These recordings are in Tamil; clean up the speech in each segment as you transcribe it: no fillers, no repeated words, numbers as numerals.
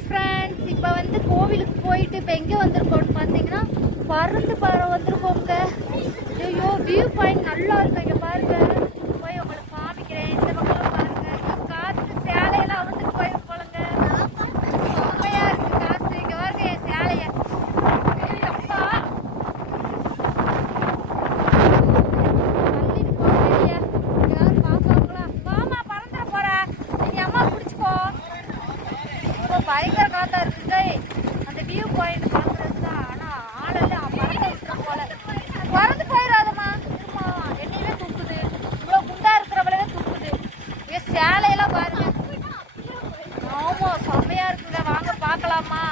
ஹாய் ஃப்ரெண்ட்ஸ், இப்போ வந்து கோவிலுக்கு போயிட்டு இப்போ எங்கே வந்திருக்கோம்னு பார்த்தீங்கன்னா பருந்து பாறை வந்திருக்கோங்க. ஐயோ வியூ பாயிண்ட் நல்லா இருக்கு. இங்கே பாருங்க, போய் உங்களுக்கு காமிக்கிறேன். இந்த பக்கம் பாருங்க, காற்று சேலையெல்லாம் வந்துட்டு போயிடும் போலங்க. செம்மையா இருக்கு காற்று. இங்கே பாருங்க என் சேலைய. அப்பா தள்ளிட்டு போறியா? யாரும் பார்ப்பாங்களா? வாமா, பறந்துட போற. நீ அம்மா பிடிச்சிக்கோ. பயங்கர காத்தா இருக்குங்க. அந்த வியூ பாயிண்ட் பார்க்கறது தான். ஆனால் ஆளெல்லாம் பறக்க விட்டுற போல. பறந்து போயிடாதம்மா. சும்மா என்னையவே தூக்குது. இவ்வளோ குண்டா இருக்கிறவளவே தூக்குது. ஏ சேலையெல்லாம் பாருங்க. ஆமாம், செம்மையா இருக்குங்க. வாங்க பார்க்கலாமா?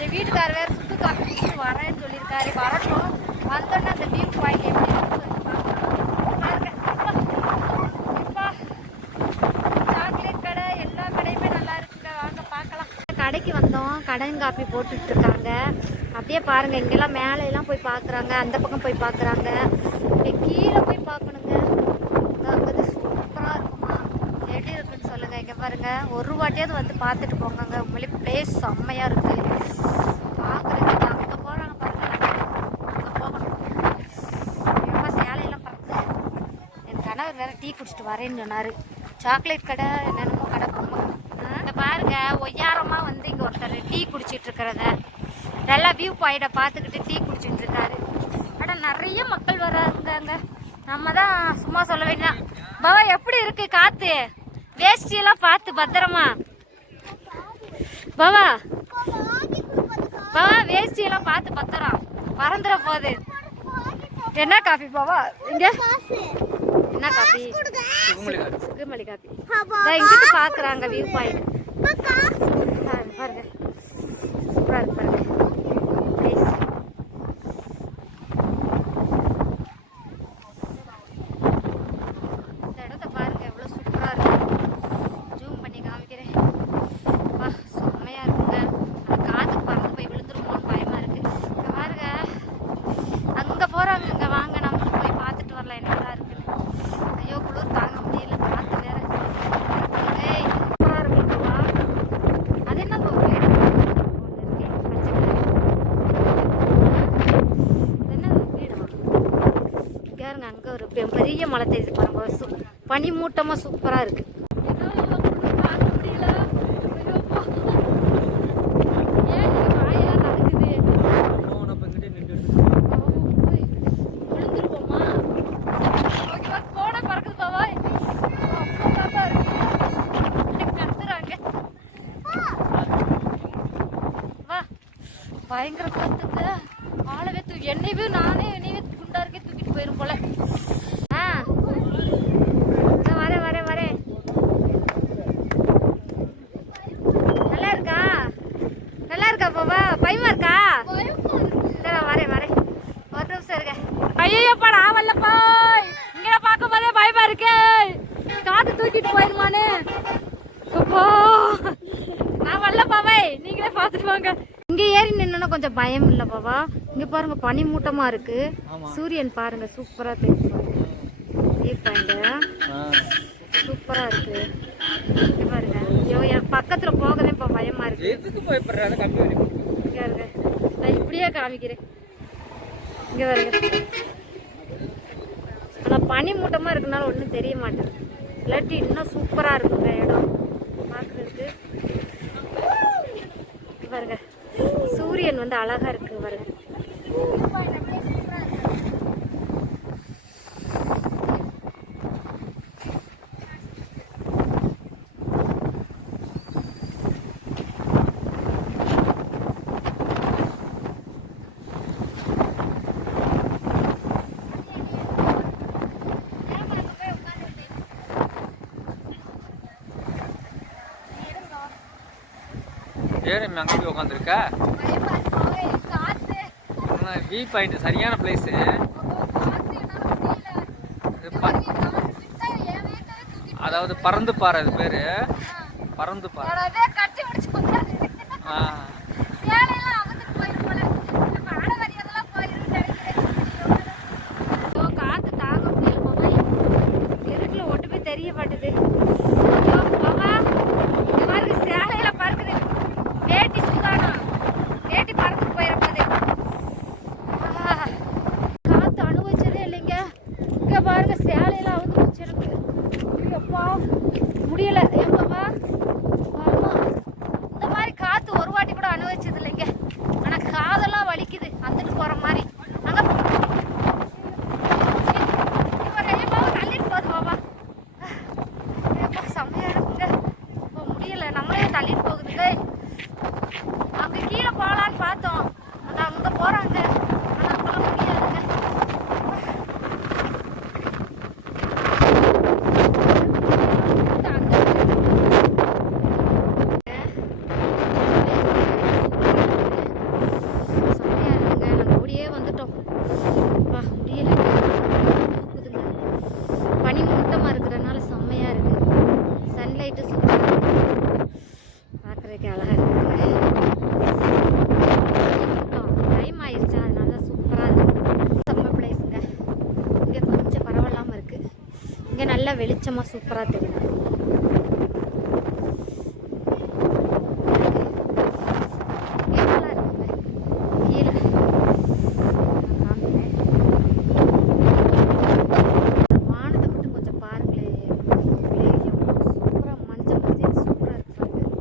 என் வீட்டுக்காரர் வேறு சுத்து காமிச்சு வரேன்னு சொல்லியிருக்காரு. வரட்டும், வந்தோன்னா அந்த வியூ பாயிண்ட் எப்படி இருக்குன்னு சொல்லி கடைக்கு வந்தோம். கடங்காப்பி போட்டுட்டு இருக்காங்க. அப்படியே பாருங்க, இங்கெல்லாம் மேலையெல்லாம் போய் பார்க்குறாங்க, அந்த பக்கம் போய் பார்க்குறாங்க, கீழே போய் பார்க்கணுங்க. அங்கே சூப்பராக இருக்குமா? எப்படி இருக்குன்னு சொல்லுங்க. இங்கே பாருங்க, ஒரு வாட்டியாவது வந்து பார்த்துட்டு போங்க. உண்மையிலே பிளேஸ் செம்மையாக இருக்கு. பார்க்குறதுக்கு அங்கே போகிறாங்க பாருங்க. அங்கே போகணும். ரொம்ப சேலையெல்லாம் பார்த்து என் கணவர் வேற டீ குடிச்சிட்டு வரேன்னு சொன்னார். சாக்லேட் கடை என்னென்னமோ கடை போகணும். பாருங்க, ஒய்யாரமா வந்து இங்க ஒருத்தர் டீ குடிச்சிட்டு இருக்கிறத நல்லா வியூ பாயிண்ட பார்த்துக்கிட்டு டீ குடிச்சிட்டு இருக்காரு. ஆனா நிறைய மக்கள் வராங்க. நம்ம தான் சும்மா சொல்ல வேண்டாம். பாவா, எப்படி இருக்கு காத்து? வேஷ்டியெல்லாம் பார்த்து பத்திரமா. பாவா பாவா, வேஷ்டியெல்லாம் பார்த்து பத்திரம். பறந்துட போகுது. என்ன காஃபி பாவா? இங்க என்ன காஃபி? சுகுமலி காஃபி. இங்கிட்டு பாக்குறாங்க வியூ பாயிண்ட். பாருங்க, சூப்பரா இருக்கு பாருங்க. இந்த இடத்த பாருங்க, எவ்வளவு சூப்பரா இருக்கு. ஜூம் பண்ணி காமிக்கிறேன். வா, செம்மையா இருக்குங்க. அந்த காத்துக்கு பறந்து போய் விழுந்துருமோன்னு பயமா இருக்கு. இங்க பாருங்க, அங்க போறாங்க. இங்க வாங்க, நம்ம போய் பார்த்துட்டு வரலாம் என்னெல்லாம் இருக்குன்னு. ஐயோ, குளிர் தாங்க முடியல. காத்து வேற. அங்க ஒரு பெரிய மலை தெரியுது பாருங்க. பனி மூட்டமா சூப்பரா இருக்கு. பயங்கர காத்துங்க. ஆளவே என்னையவே குண்டா இருக்கே தூக்கிட்டு போயிரும் போல. வரேன். நல்லா இருக்கா பாபா? பயமா இருக்கா? வரேன். ஒரு நிமிஷம் இருக்க. ஐயோப்பா, நான் வரலப்பா. இங்கே பார்க்கும் போதே பயமா இருக்கே. காத்து தூக்கிட்டு போயிருமானு. நான் வரல பாபா, நீங்களே பார்த்துட்டு வாங்க. இங்க ஏறி நின்னா கொஞ்சம் பயம் இல்ல பாபா. இங்க பாருங்க, பனி மூட்டமா இருக்கு. சூரியன் பாருங்க, சூப்பரா தெரியுது. சூப்பரா இருக்கு. இங்க பாருங்க. ஐயோ, என் பக்கத்துல போகவே இப்ப பயமா இருக்கு. நான் இப்படியே காமிக்கிறேன். இங்க பாருங்க, ஆனா பனி மூட்டமா இருக்குனால ஒண்ணும் தெரிய மாட்டேங்குது. இல்லாட்டி இன்னும் சூப்பரா இருக்குங்க இடம் பாக்குறதுக்கு. பாருங்க, சூரியன் வந்து அழகா இருக்கு பாருங்க. ஏன் அங்கே போய் உட்காந்துருக்க? வியூ பாயிண்ட் சரியான பிளேஸ். அதாவது பறந்து பாறை, அது பேரு பறந்து பாறை. காத்து தாங்க முடியல. இருட்டுல ஒட்டுமே தெரிய மாட்டுது. வேட்டி நல்லா வெளிச்சமாக சூப்பராக தெரியுது. நல்லா இருக்குங்க. கீழே காமிக்கிறேன். வானத்தை மட்டும் கொஞ்சம் பாருங்களேன். சூப்பராக மஞ்சள் மஞ்சள் சூப்பராக இருக்கு பாருங்க.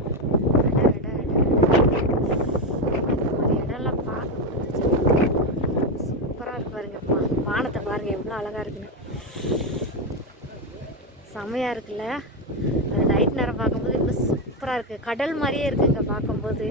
இடம்லாம் பார்க்க சூப்பராக இருக்கு பாருங்க. வானத்தை பாருங்க எவ்வளோ அழகாக இருக்குன்னு. செம்மையாக இருக்குல்ல. அது நைட் நேரம் பார்க்கும்போது இன்னும் சூப்பராக இருக்குது. கடல் மாதிரியே இருக்குங்க பார்க்கும்போது.